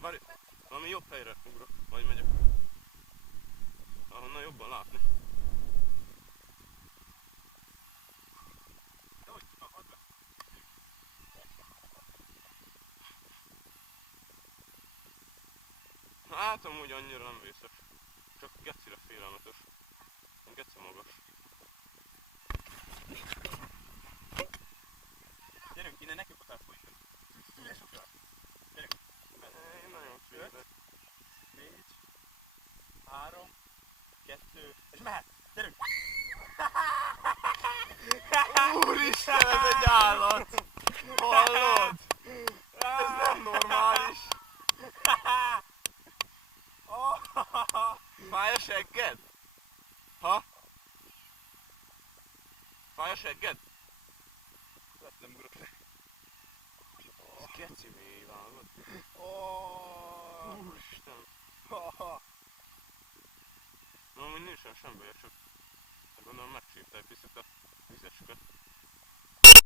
Várj, valami jobb helyre ugrok, majd megyek. Ahonnan jobban látni. Hát amúgy annyira nem vészes. Csak gecire félelmetes. Geci magas. Gyerünk, innen neki futás folyton. Gyerünk. Én nagyon félek. 4, 3, 2, és mehet! Gyerünk! Úristen, ez egy állat! Hallod? Ez nem normális! Fáj a segged? Ha? Fáj a segged? Nem ugrok le. Ez geci mély, vágod? Úristen! Na, amúgy nincsen semmi, csak gondolom megsírták viszont a vizesket.